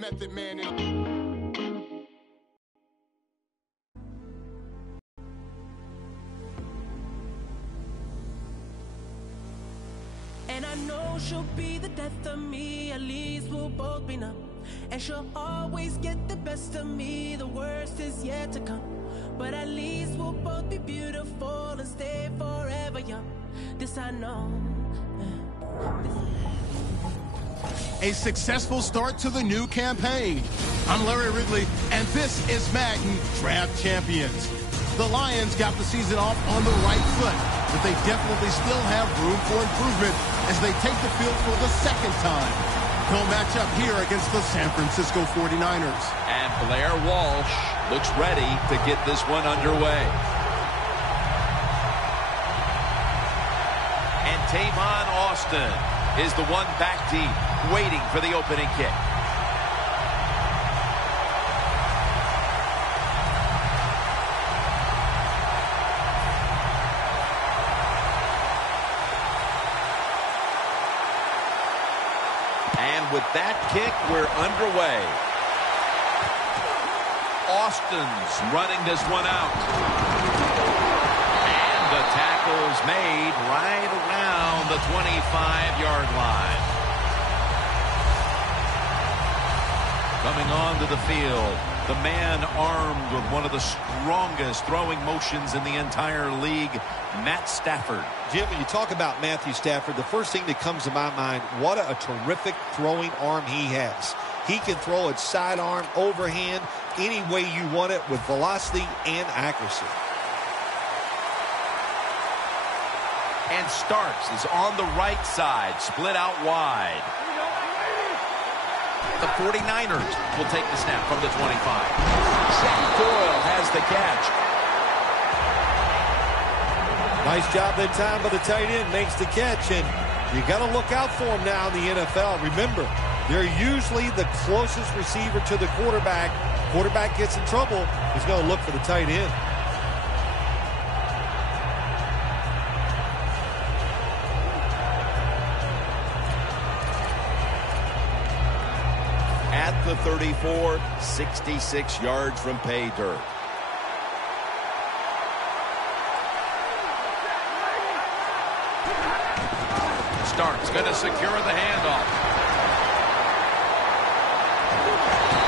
Method Man. And I know she'll be the death of me, at least we'll both be numb. And she'll always get the best of me, the worst is yet to come. But at least we'll both be beautiful and stay forever young. This I know. A successful start to the new campaign. I'm Larry Ridley, and this is Madden Draft Champions. The Lions got the season off on the right foot, but they definitely still have room for improvement as they take the field for the second time. They'll match up here against the San Francisco 49ers. And Blair Walsh looks ready to get this one underway. And Tavon Austin is the one back deep, waiting for the opening kick. And with that kick, we're underway. Austin's running this one out. And the tackle's made right around the 25-yard line. Coming onto the field, the man armed with one of the strongest throwing motions in the entire league, Matt Stafford. Jim, when you talk about Matthew Stafford, the first thing that comes to my mind, what a terrific throwing arm he has. He can throw it sidearm, overhand, any way you want it with velocity and accuracy. And Starks is on the right side, split out wide. The 49ers will take the snap from the 25. Jack Doyle has the catch. Nice job that time by the tight end, makes the catch, and you got to look out for him now in the NFL. Remember, they're usually the closest receiver to the quarterback. Quarterback gets in trouble, he's going to look for the tight end. At the 34, 66 yards from pay dirt. Starks going to secure the handoff.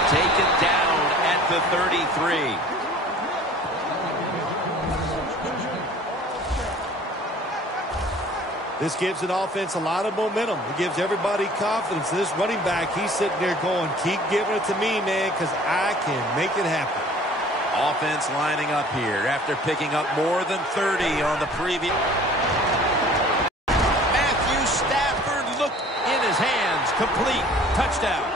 Taken down at the 33. This gives an offense a lot of momentum. It gives everybody confidence. This running back, he's sitting there going, keep giving it to me, man, because I can make it happen. Offense lining up here after picking up more than 30 on the previous. Matthew Stafford looked in his hands. Complete. Touchdown.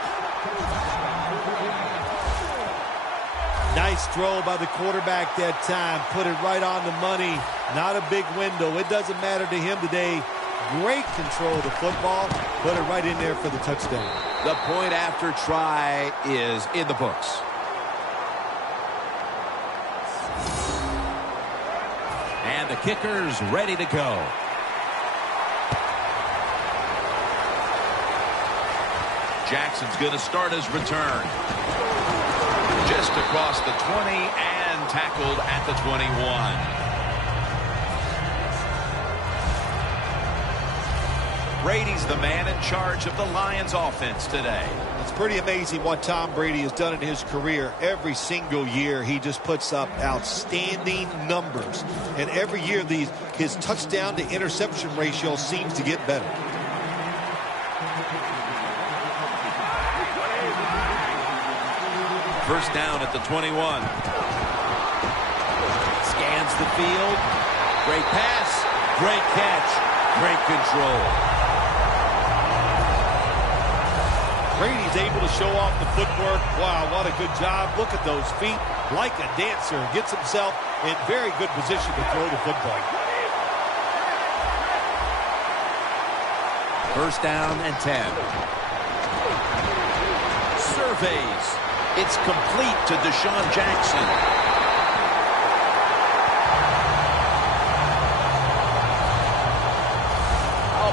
Nice throw by the quarterback that time. Put it right on the money. Not a big window. It doesn't matter to him today. Great control of the football. Put it right in there for the touchdown. The point after try is in the books. And the kicker's ready to go. Jackson's going to start his return. Just across the 20 and tackled at the 21. Brady's the man in charge of the Lions offense today. It's pretty amazing what Tom Brady has done in his career. Every single year he just puts up outstanding numbers. And every year his touchdown to interception ratio seems to get better. First down at the 21. Scans the field. Great pass. Great catch. Great control. Brady's able to show off the footwork. Wow, what a good job. Look at those feet. Like a dancer. Gets himself in very good position to throw the football. First down and 10. Surveys. It's complete to Deshaun Jackson.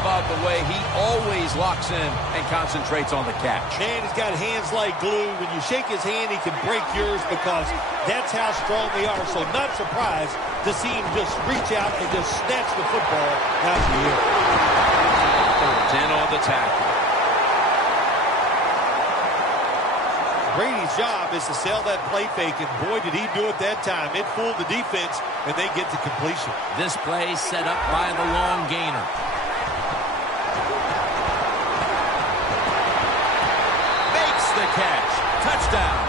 About the way he always locks in and concentrates on the catch. Man, he's got hands like glue. When you shake his hand, he can break yours because that's how strong they are. So not surprised to see him just reach out and just snatch the football out of the air. 10 on the tackle. Brady's job is to sell that play fake, and boy, did he do it that time. It fooled the defense, and they get to completion. This play set up by the long gainer. The catch. Touchdown.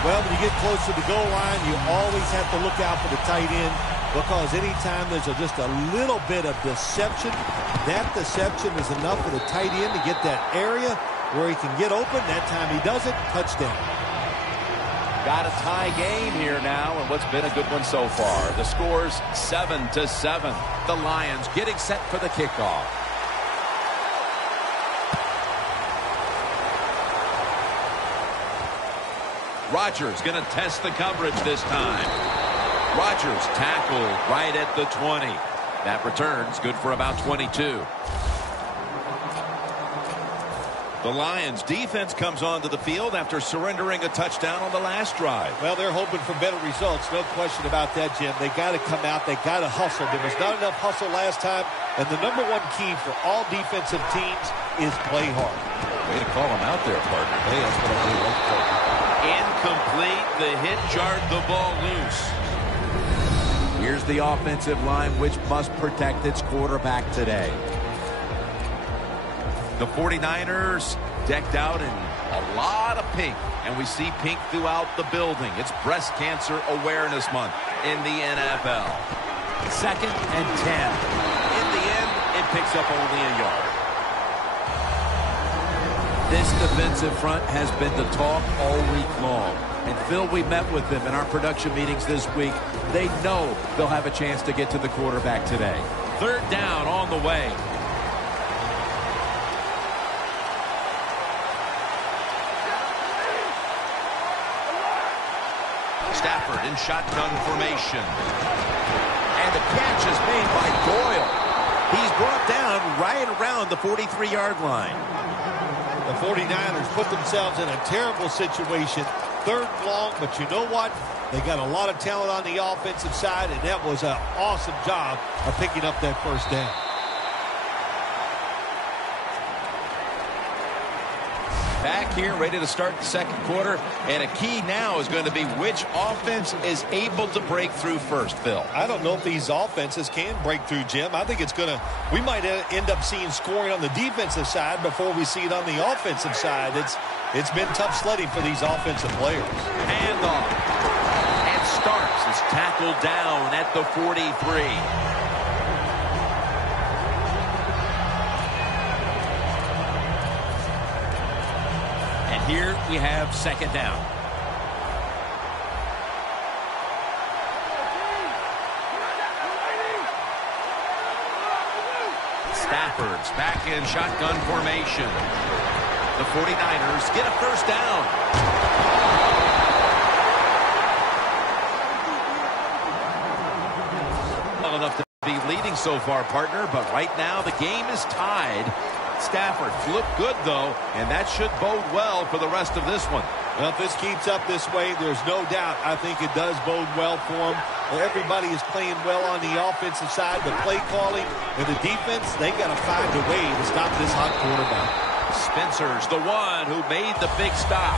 Well, when you get close to the goal line, you always have to look out for the tight end because anytime there's just a little bit of deception, that deception is enough for the tight end to get that area where he can get open. That time he does it. Touchdown. Got a tie game here now, and what's been a good one so far. The score's 7-7. The Lions getting set for the kickoff. Rodgers going to test the coverage this time. Rodgers tackled right at the 20. That return's good for about 22. The Lions defense comes onto the field after surrendering a touchdown on the last drive. Well, they're hoping for better results. No question about that, Jim. They got to come out. They got to hustle. There was not enough hustle last time. And the number one key for all defensive teams is play hard. Way to call him out there, partner. Hey, that's what I really like to call. Incomplete. The hit jarred the ball loose. Here's the offensive line, which must protect its quarterback today. The 49ers decked out in a lot of pink, and we see pink throughout the building. It's Breast Cancer Awareness Month in the NFL. Second and 10. In the end, it picks up only a yard. This defensive front has been the talk all week long. And Phil, we met with them in our production meetings this week. They know they'll have a chance to get to the quarterback today. Third down on the way. Stafford in shotgun formation. And the catch is made by Doyle. He's brought down right around the 43-yard line. The 49ers put themselves in a terrible situation. Third and long, but you know what? They got a lot of talent on the offensive side, and that was an awesome job of picking up that first down. Back here, ready to start the second quarter, and a key now is going to be which offense is able to break through first, Phil. I don't know if these offenses can break through, Jim. I think it's going to, we might end up seeing scoring on the defensive side before we see it on the offensive side. It's been tough sledding for these offensive players. Handoff. And Starks is tackled down at the 43. Here we have second down. Stafford's back in shotgun formation. The 49ers get a first down. Well enough to be leading so far, partner, but right now the game is tied. Stafford looked good, though, and that should bode well for the rest of this one. Well, if this keeps up this way, there's no doubt I think it does bode well for them. Everybody is playing well on the offensive side. The play calling and the defense, they got to find a way to stop this hot quarterback. Spencer's the one who made the big stop.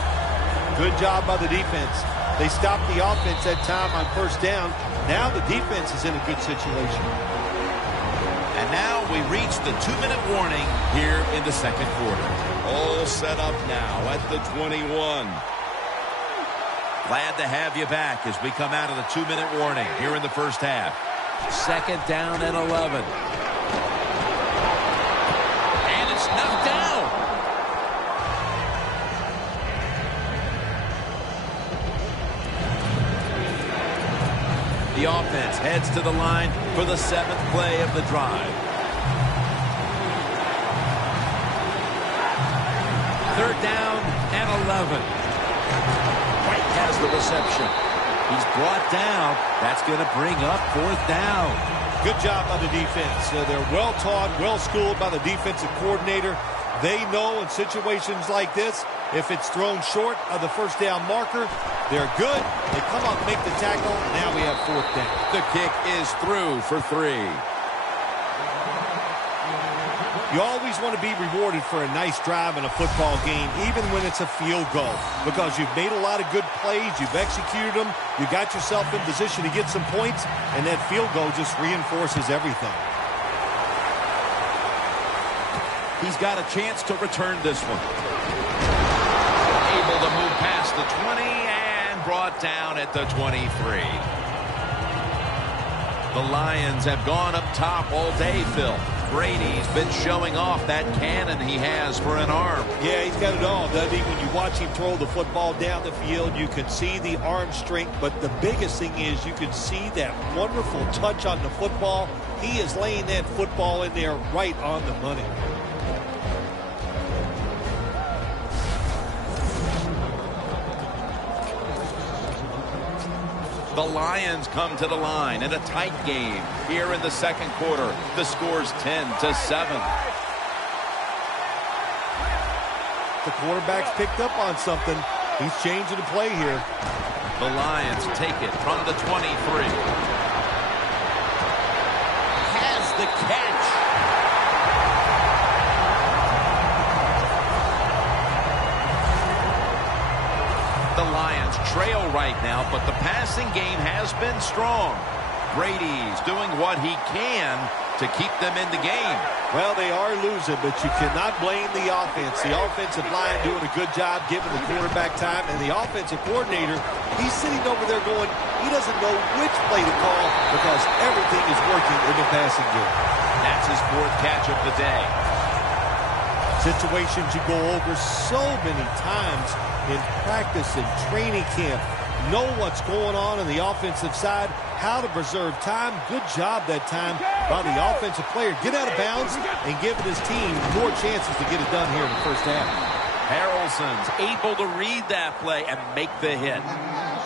Good job by the defense. They stopped the offense that time on first down. Now the defense is in a good situation. And now we reach the 2-minute warning here in the second quarter. All set up now at the 21. Glad to have you back as we come out of the 2-minute warning here in the first half. Second down and 11. And it's knocked down. The offense heads to the line for the 7th play of the drive. 3rd down and 11. White has the reception. He's brought down. That's going to bring up 4th down. Good job by the defense. They're well taught, well schooled by the defensive coordinator. They know in situations like this, if it's thrown short of the 1st down marker, they're good. They come up, make the tackle. Now we have 4th down. The kick is through for 3. You always want to be rewarded for a nice drive in a football game, even when it's a field goal, because you've made a lot of good plays, you've executed them, you got yourself in position to get some points, and that field goal just reinforces everything. He's got a chance to return this one. Able to move past the 20 and brought down at the 23. The Lions have gone up top all day, Phil. Brady's been showing off that cannon he has for an arm. Yeah, he's got it all, doesn't he? When you watch him throw the football down the field, you can see the arm strength, but the biggest thing is you can see that wonderful touch on the football. He is laying that football in there right on the money. The Lions come to the line in a tight game here in the 2nd quarter. The score's 10-7. The quarterback's picked up on something. He's changing the play here. The Lions take it from the 23. Has the catch. The Lions trail right now, but the passing game has been strong. Brady's doing what he can to keep them in the game. Well, they are losing, but you cannot blame the offense. The offensive line doing a good job giving the quarterback time, and the offensive coordinator, he's sitting over there going, he doesn't know which play to call because everything is working in the passing game. That's his 4th catch of the day. Situations you go over so many times in practice and training camp. Know what's going on the offensive side, how to preserve time. Good job that time by the offensive player. Get out of bounds and giving his team more chances to get it done here in the 1st half. Harrelson's able to read that play and make the hit.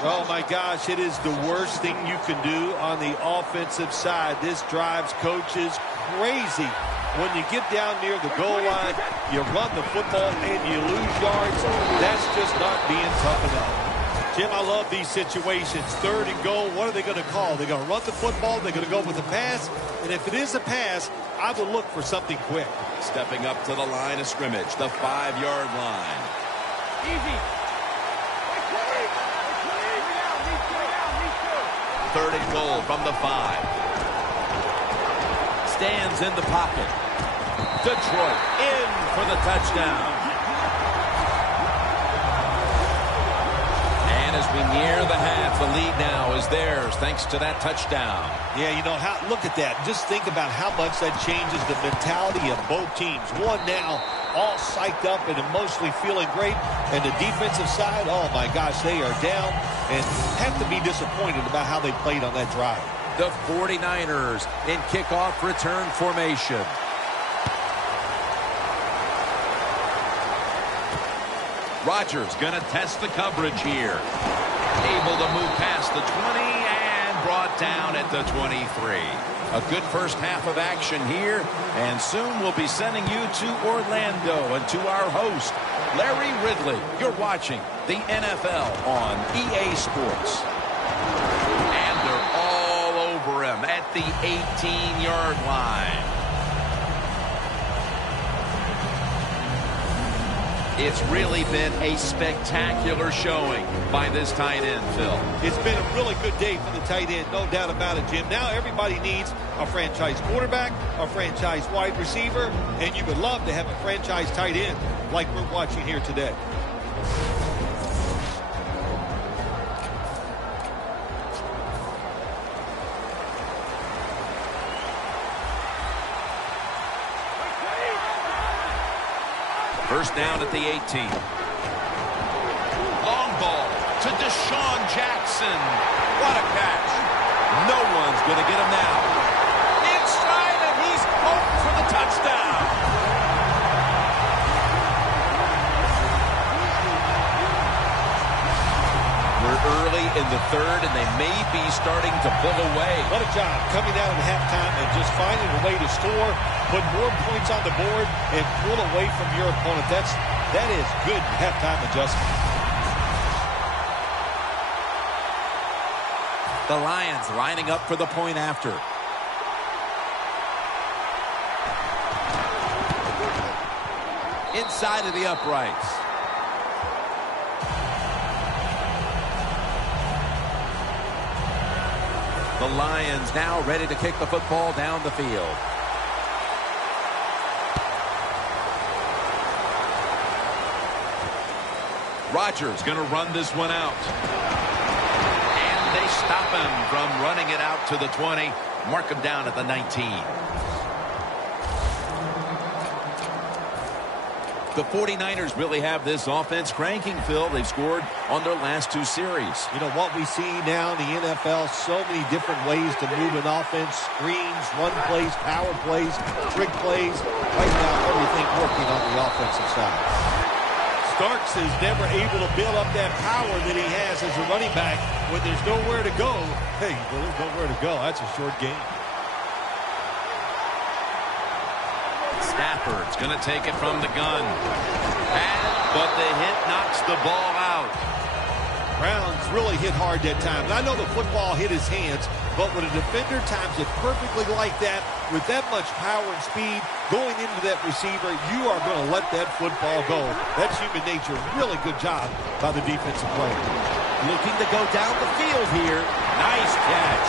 Oh, my gosh, it is the worst thing you can do on the offensive side. This drives coaches crazy. When you get down near the goal line, you run the football and you lose yards. That's just not being tough enough. Jim, I love these situations. 3rd and goal, what are they going to call? They're going to run the football, they're going to go with the pass, and if it is a pass, I will look for something quick. Stepping up to the line of scrimmage, the 5-yard line. Easy. 3rd and goal from the 5. Stands in the pocket. Detroit in for the touchdown. And as we near the half, the lead now is theirs thanks to that touchdown. Yeah, you know, look at that. Just think about how much that changes the mentality of both teams. One now all psyched up and emotionally feeling great. And the defensive side, oh my gosh, they are down and have to be disappointed about how they played on that drive. The 49ers in kickoff return formation. Rodgers going to test the coverage here. Able to move past the 20 and brought down at the 23. A good 1st half of action here, and soon we'll be sending you to Orlando and to our host, Larry Ridley. You're watching the NFL on EA Sports. And they're all over him at the 18-yard line. It's really been a spectacular showing by this tight end, Phil. It's been a really good day for the tight end, no doubt about it, Jim. Now everybody needs a franchise quarterback, a franchise wide receiver, and you would love to have a franchise tight end like we're watching here today. First down at the 18. Long ball to Deshaun Jackson. What a catch. in the third, and they may be starting to pull away. What a job coming out at halftime and just finding a way to score, put more points on the board, and pull away from your opponent. That is good halftime adjustment. The Lions lining up for the point after. Inside of the uprights. The Lions now ready to kick the football down the field. Rodgers going to run this one out. And they stop him from running it out to the 20. Mark him down at the 19. The 49ers really have this offense cranking, Phil. They've scored on their last two series. You know, what we see now in the NFL, so many different ways to move an offense. Screens, run plays, power plays, trick plays. Right now, everything working on the offensive side. Starks is never able to build up that power that he has as a running back when there's nowhere to go. Hey, well, there's nowhere to go. That's a short game. Stafford's going to take it from the gun. But the hit knocks the ball out. Brown's really hit hard that time. And I know the football hit his hands, but when a defender times it perfectly like that, with that much power and speed going into that receiver, you are going to let that football go. That's human nature. Really good job by the defensive player. Looking to go down the field here. Nice catch.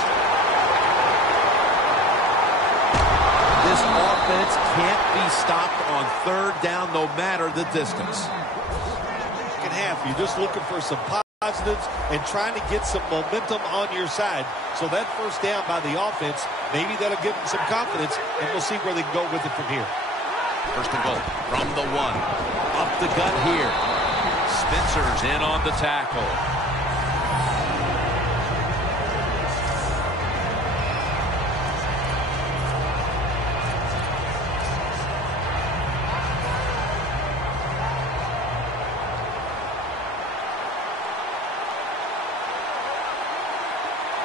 This offense can't be stopped on third down no matter the distance. Second half, you're just looking for some positives and trying to get some momentum on your side. So that first down by the offense, maybe that'll give them some confidence, and we'll see where they can go with it from here. First and goal from the 1. Up the gut here. Spencer's in on the tackle.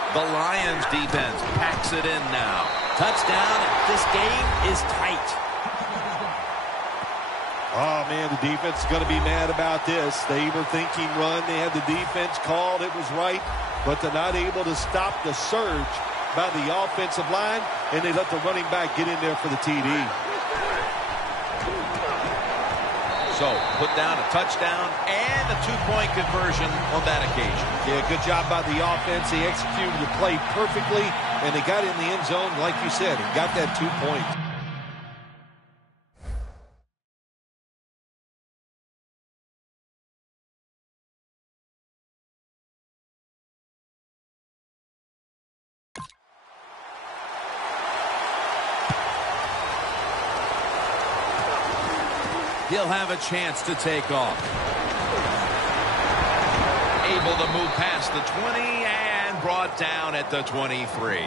The Lions defense packs it in now. Touchdown. This game is tight. Oh, man, the defense is going to be mad about this. They were thinking run. They had the defense called. It was right, but they're not able to stop the surge by the offensive line, and they let the running back get in there for the TD. So, put down a touchdown and a two-point conversion on that occasion. Yeah, good job by the offense. They executed the play perfectly, and they got in the end zone, like you said, and got that 2 points. He'll have a chance to take off. Able to move past the 20 and brought down at the 23.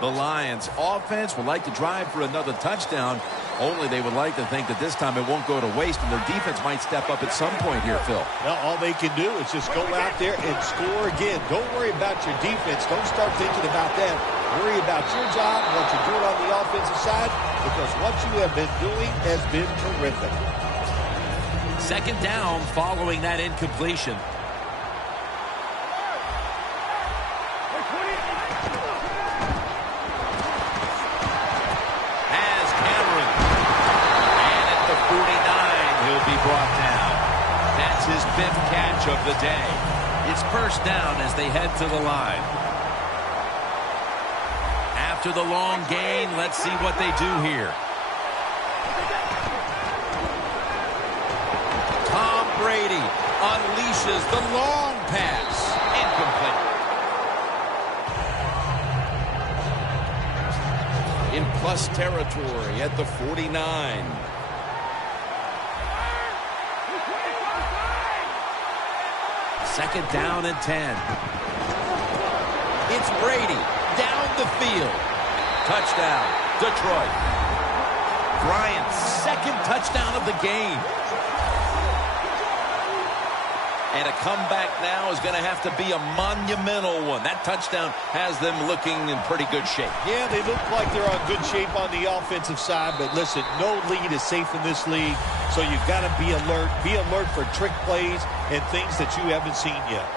The Lions offense would like to drive for another touchdown, only they would like to think that this time it won't go to waste and their defense might step up at some point here, Phil. Well, all they can do is just go out there and score again. Don't worry about your defense. Don't start thinking about that. Worry about your job, what you're doing on the offensive side, because what you have been doing has been terrific. Second down following that incompletion. Has Cameron. And at the 49, he'll be brought down. That's his 5th catch of the day. It's first down as they head to the line. After the long gain, let's see what they do here. Tom Brady unleashes the long pass. Incomplete. In plus territory at the 49. Second down and 10. It's Brady down the field. Touchdown, Detroit. Bryant's 2nd touchdown of the game. And a comeback now is going to have to be a monumental one. That touchdown has them looking in pretty good shape. Yeah, they look like they're on good shape on the offensive side. But listen, no lead is safe in this league. So you've got to be alert. Be alert for trick plays and things that you haven't seen yet.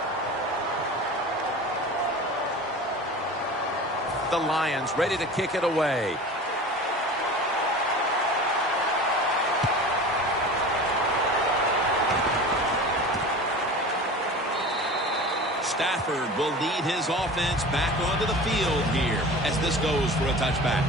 The Lions ready to kick it away. Stafford will lead his offense back onto the field here as this goes for a touchback.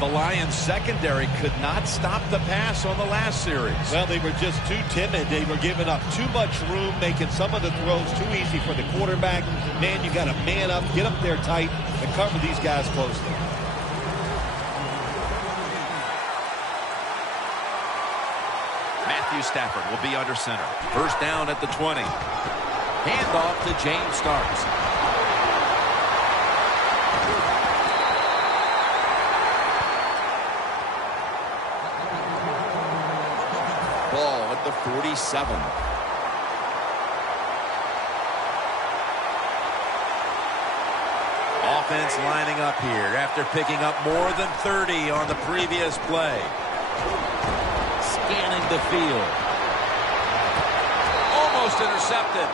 The Lions secondary could not stop the pass on the last series. Well, they were just too timid. They were giving up too much room, making some of the throws too easy for the quarterback. Man, you got to man up, get up there tight, and cover these guys closely. Matthew Stafford will be under center. First down at the 20. Handoff to James Starks. Ball at the 47. Offense lining up here after picking up more than 30 on the previous play. Scanning the field. Almost intercepted.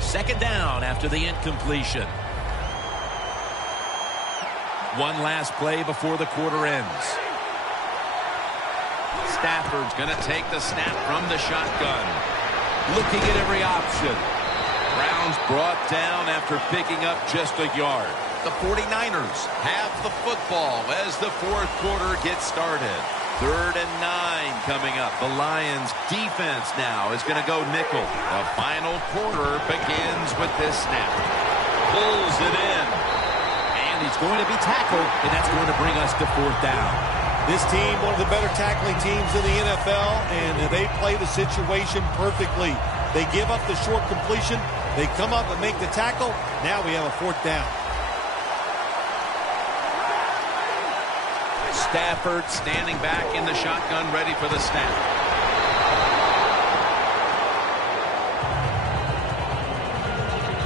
Second down after the incompletion. One last play before the quarter ends. Stafford's going to take the snap from the shotgun. Looking at every option. Browns brought down after picking up just a yard. The 49ers have the football as the fourth quarter gets started. 3rd and 9 coming up. The Lions defense now is going to go nickel. The final quarter begins with this snap. Pulls it in. And he's going to be tackled, and that's going to bring us to 4th down. This team, one of the better tackling teams in the NFL, and they play the situation perfectly. They give up the short completion. They come up and make the tackle. Now we have a 4th down. Stafford standing back in the shotgun, ready for the snap.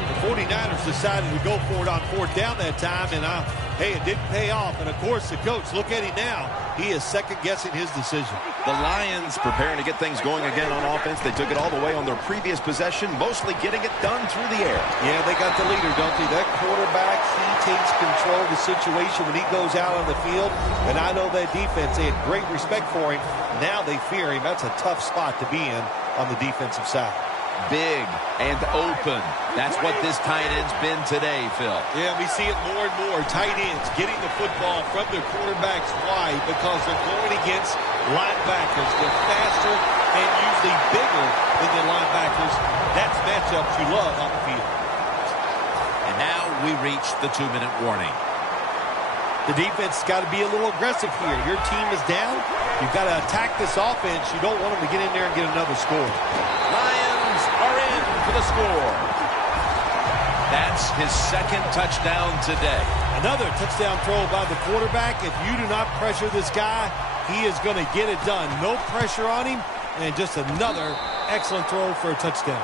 The 49ers decided to go for it on 4th down that time, and hey, it didn't pay off. And, of course, the coach, look at him now. He is second-guessing his decision. The Lions preparing to get things going again on offense. They took it all the way on their previous possession, mostly getting it done through the air. Yeah, they got the leader, don't they? That quarterback, he takes control of the situation when he goes out on the field. And I know that defense, they had great respect for him. Now they fear him. That's a tough spot to be in on the defensive side. Big and open. That's what this tight end's been today, Phil. Yeah, we see it more and more. Tight ends getting the football from their quarterbacks wide because they're going against linebackers. They're faster and usually bigger than the linebackers. That's matchups you love on the field. And now we reach the 2-minute warning. The defense has got to be a little aggressive here. Your team is down. You've got to attack this offense. You don't want them to get in there and get another score. Lions are in for the score. That's his 2nd touchdown today. Another touchdown throw by the quarterback. If you do not pressure this guy, he is going to get it done. No pressure on him, and just another excellent throw for a touchdown.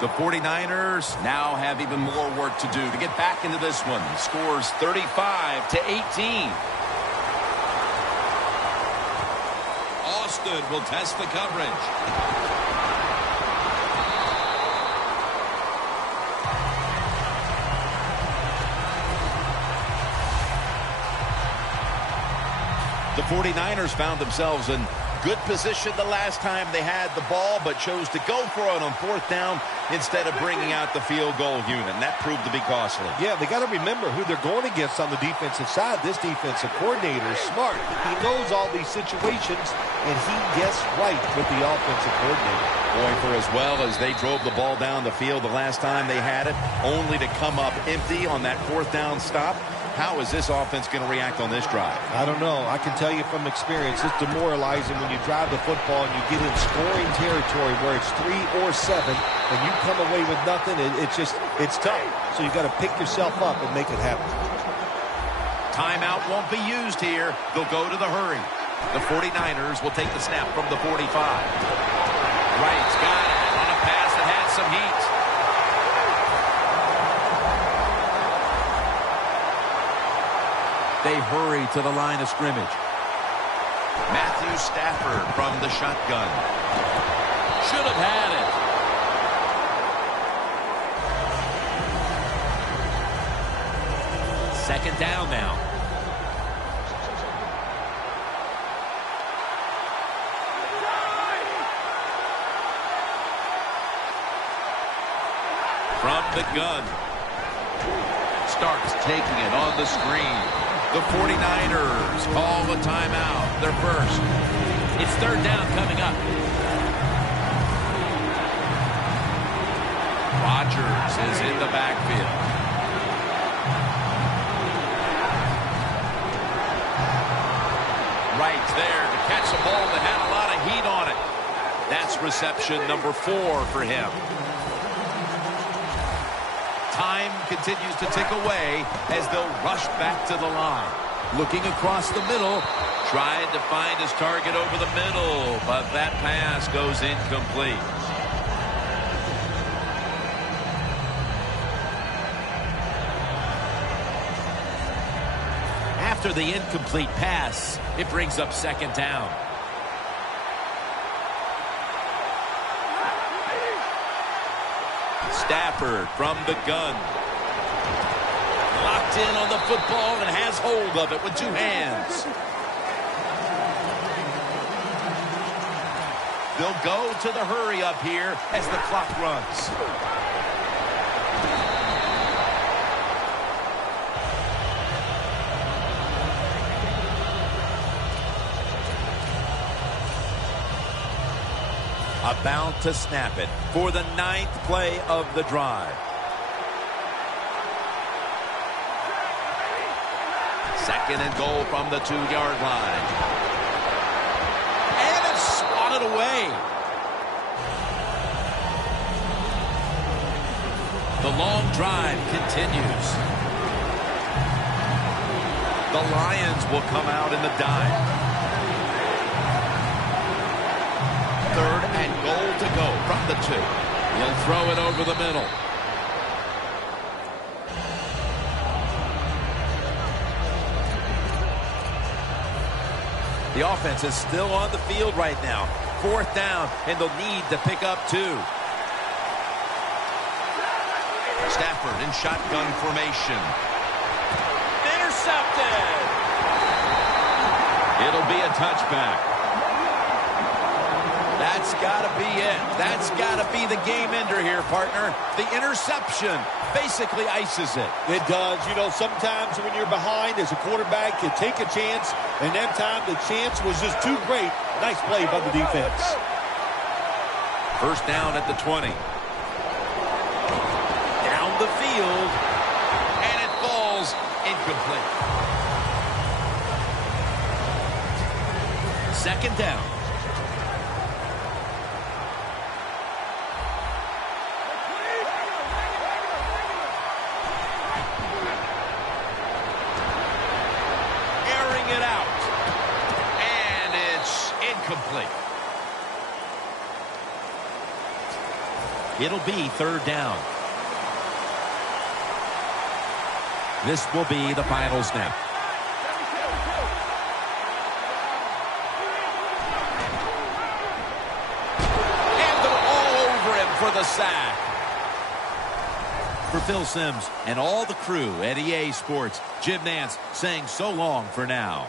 The 49ers now have even more work to do to get back into this one. Scores 35-18. Austin will test the coverage. The 49ers found themselves in good position the last time they had the ball, but chose to go for it on 4th down instead of bringing out the field goal unit, and that proved to be costly. Yeah, they got to remember who they're going against on the defensive side. This defensive coordinator is smart. He knows all these situations, and he guessed right with the offensive coordinator. Boy, for as well as they drove the ball down the field the last time they had it, only to come up empty on that 4th down stop, How is this offense going to react on this drive? I don't know. I can tell you from experience, it's demoralizing when you drive the football and you get in scoring territory where it's 3 or 7 and you come away with nothing. It's tough. So you've got to pick yourself up and make it happen. Timeout won't be used here. They'll go to the hurry. The 49ers will take the snap from the 45. Wright's got it on a pass that had some heat. They hurry to the line of scrimmage. Matthew Stafford from the shotgun. Should have had it. Second down now. From the gun. Starks taking it on the screen. The 49ers call a timeout. Their first. It's third down coming up. Rodgers is in the backfield. Right there to catch a ball that had a lot of heat on it. That's reception number 4 for him. Time continues to tick away as they'll rush back to the line. Looking across the middle, tried to find his target over the middle, but that pass goes incomplete. After the incomplete pass, it brings up second down. Stafford from the gun. Locked in on the football and has hold of it with 2 hands. They'll go to the hurry up here as the clock runs. About to snap it for the 9th play of the drive. Second and goal from the 2-yard line. And it's swatted away. The long drive continues. The Lions will come out in the dime. Third and goal to go from the 2. He'll throw it over the middle. The offense is still on the field right now. 4th down, and they'll need to pick up 2. Stafford in shotgun formation. Intercepted! It'll be a touchback. That's got to be it. That's got to be the game ender here, partner. The interception basically ices it. It does. You know, sometimes when you're behind as a quarterback, you take a chance, and that time the chance was just too great. Nice play by the defense. First down at the 20. Down the field, and it falls incomplete. Second down. It out, and it's incomplete. It'll be third down. This will be the final snap. And they're all over him for the sack. For Phil Simms and all the crew at EA Sports, Jim Nantz saying so long for now.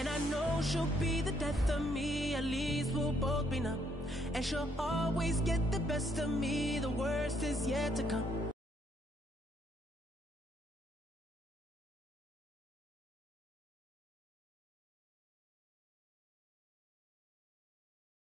And I know she'll be the death of me, at least we'll both be numb. And she'll always get the best of me, the worst is yet to come.